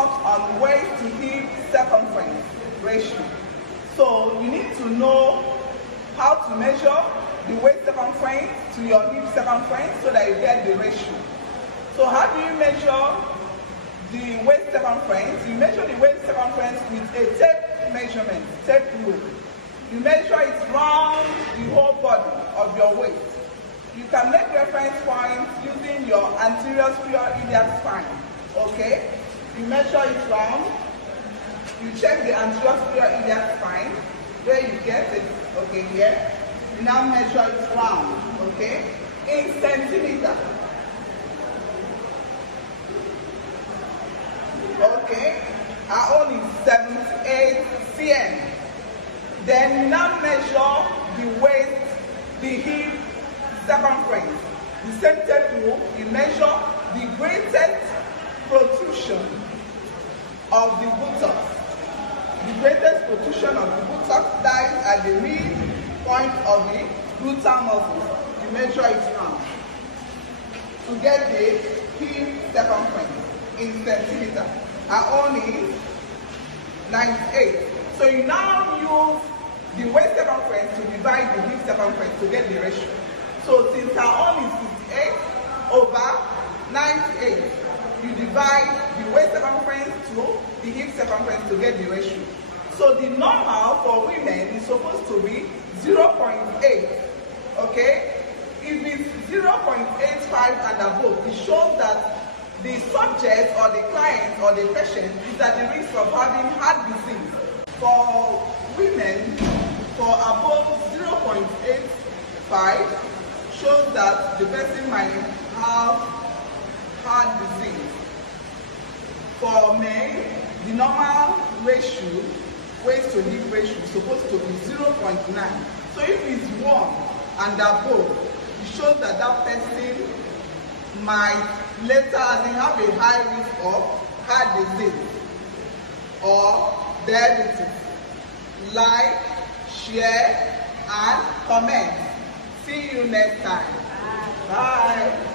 talk on waist to hip circumference ratio. So you need to know how to measure the waist circumference to your hip circumference so that you get the ratio. So how do you measure the waist circumference? You measure the waist circumference with a tape measurement, tape rule. You measure it round the whole body of your waist. You can make reference points using your anterior superior iliac spine. Okay? You measure it round. You check the anterior superior iliac spine where you get it. Okay, here. You now measure it round. Okay? In centimeters. Okay? Our own is 78 cm. Then you now measure the waist, the hip circumference. The same tape rule, you measure the greatest protrusion of the buttocks. The greatest protrusion of the buttocks lies at the midpoint of the gluteal muscle. You measure it round to get the hip circumference in centimeters. Our own is 98. So you now use the waist circumference to divide the hip circumference to get the ratio. So since our own is 58 over 98, you divide the waist circumference to the hip circumference to get the ratio. So the normal for women is supposed to be 0.8. Okay? If it's 0.85 and above, it shows that the subject or the client or the patient is at the risk of having heart disease. For women, for above 0.85 shows that the person might have heart disease. For men, the normal ratio, waist to hip ratio, is supposed to be 0.9. So if it's 1 and above, it shows that that person might later have a high risk of heart disease or diabetes. Like, share, and comment. See you next time. Bye.